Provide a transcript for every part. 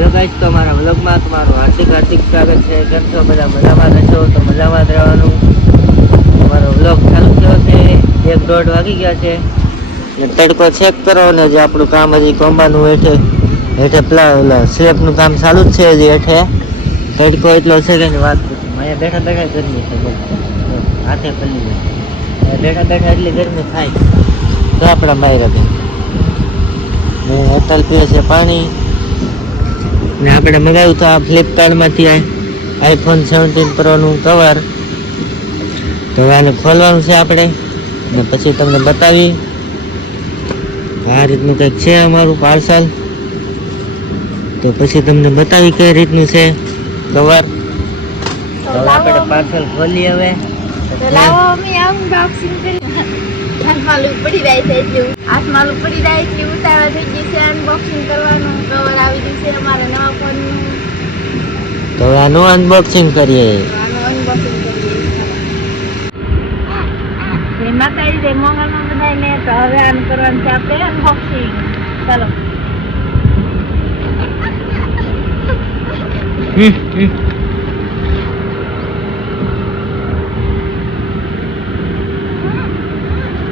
Hello guys, તો અમારા વ્લોગમાં તમારું હાર્દિક સ્વાગત છે. કેમ છો બધા? મજામાં રહેશો તો મજામાં જ રહેવાનું. અમારો વ્લોગ ચાલુ થયો છે, 1-1.5 વાગી ગયા છે ને તડકો ચેક કરો ને જે આપણું કામ હજી કોંબાનું હેઠે પેલા સ્લેબનું કામ ચાલુ જ છે. હજી હેઠે તડકો એટલો છે કે વાત પૂછો. અહીંયા બેઠા ગરમી છે, હાથે પલ્લી જાય બેઠા એટલી ગરમી થાય તો આપણા માયરા બે ને અટલ પીએ છે પાણી. ને આપણે મગાવ્યું તો આ ફ્લિપકાર્ટમાંથી iPhone 17 Pro નું કવર. તો આને ખોલવાનું છે આપણે ને પછી તમને બતાવી. આ રીતનું કંઈક છે અમારું પાર્સલ. તો પછી તમને બતાવી કઈ રીતનું છે કવર. તો આપણે પાર્સલ ખોલી હવે. લાવો અમે અનબોક્સિંગ કરી. હાથમાં પડી જાય છે એટલું ઉતાવળ થઈ ગઈ છે. અનબોક્સિંગ કરવાનું કવર આવી ગયું છે અમારા નવા ફોનનું. તો આનું અનબોક્સિંગ કરીએ. જય માતાજી, જય મંગળમાં બધાને. તો હવે આનું કરવાનું છે આપણે અનબોક્સિંગ. ચાલો.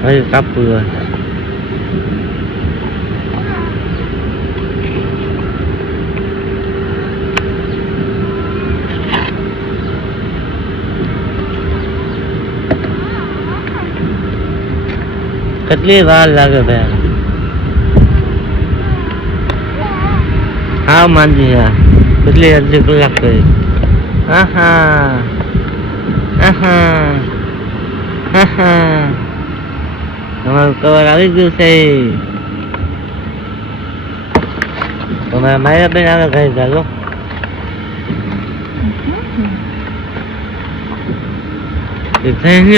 Ayo kapu lah. કેટલી વાર લાગે બેન? હા માનજી, હા કેટલી અડધી કલાક કરી. તમારું કવર આવી ગયું છે. તમે મારા બેન આગળ ઘરે ચાલો.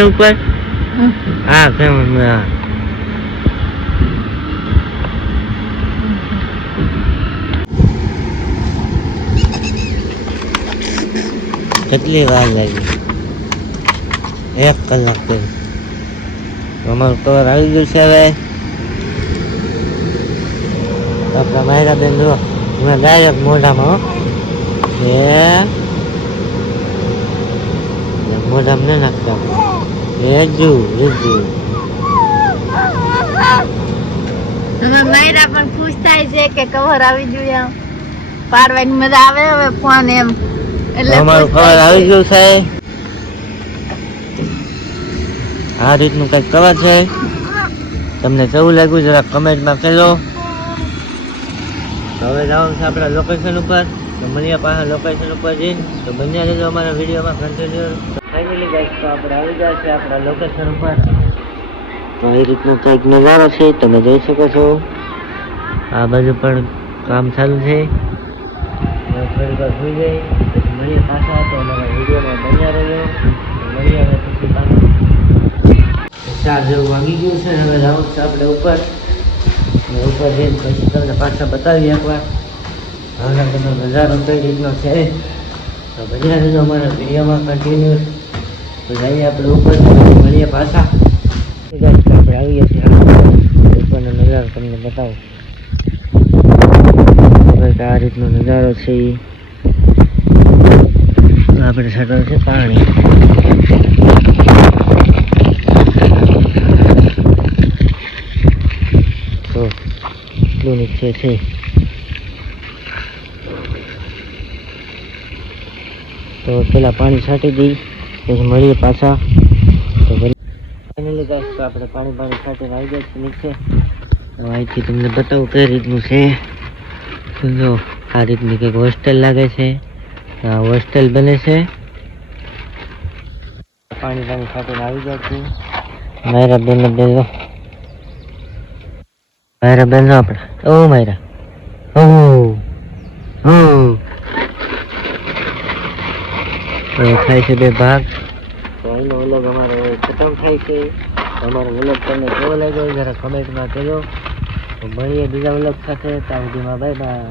ઉપર હા ફેમસ. કેટલી વાર લાગી? 1 કલાક કરી. અમારું કવર આવી ગયું છે. હવે આપણા માયરા બેન જો મેં ડાયરેક્ટ મોઢામાં મોઢામાં ન નાખતા. માયરા પણ ખુશ થાય છે કે કવર આવી ગયું. એમ પાડવાની મજા આવે હવે ફોન એમ. એટલે અમારું કવર આવી ગયું છે. આ રીતનું કંઈક કવર છે. તમને કેવું લાગ્યું જરા કમેન્ટમાં કહેજો. હવે જવાનું છે આપણા લોકેશન ઉપર. તો મળીએ પાછા લોકેશન ઉપર જઈને. તો બન્યા રહેજો અમારા વિડીયોમાં કન્ટિન્યુ. ફાઇનલી ગાઈસ, તો આપણે આવી ગયા છે આપણા લોકેશન ઉપર. તો એ રીતનો કંઈક નજારો છે, તમે જોઈ શકો છો. આ બાજુ પણ કામ ચાલુ છે. થોડી વાર સુઈ ગઈ પછી મળીએ પાછા. તો અમારા વિડીયોમાં બન્યા રહેજો. મળીએ હવે પછી પાછા. 4 જેવું વાગી ગયું છે. હવે જવું છે આપણે ઉપર જઈને પછી તમને પાછા બતાવીએ એકવાર હવે તમે નજારો કઈ રીતનો છે. તો બન્યા રહેજો અમારા વિડીયોમાં કન્ટિન્યુ. તો જઈએ આપણે ઉપર મળીએ પાછા. આપણે આવીએ છીએ ઉપરનો નજારો તમને બતાવો. આ રીતનો નજારો છે. આપણે સટલ છે પાણી. તો એટલું નીચે છે. તો પેલા પાણી છાંટી દઈ પછી મળીએ પાછા. તો ફાઇનલી ગાઈસ, તો આપણે પાણી છાંટીને આવી ગયા છીએ નીચે. અહીંથી તમને બતાવું કઈ રીતનું છે. જો આ રીતની કંઈક હોસ્ટેલ લાગે છે. આ હોસ્ટેલ બને છે. પાણી છાંટીને આવી ગયા છીએ. માયરા બેન આપણે માયરા થાય છે 2 ભાગ. તો એનો વ્લોગ અમારો ખતમ થાય છે. અમારો વ્લોગ તમને કેવો લાગ્યો જરા કમેન્ટમાં કહેજો. તો મળીએ બીજા વ્લોગ સાથે. ત્યાં સુધીમાં બાય બાય.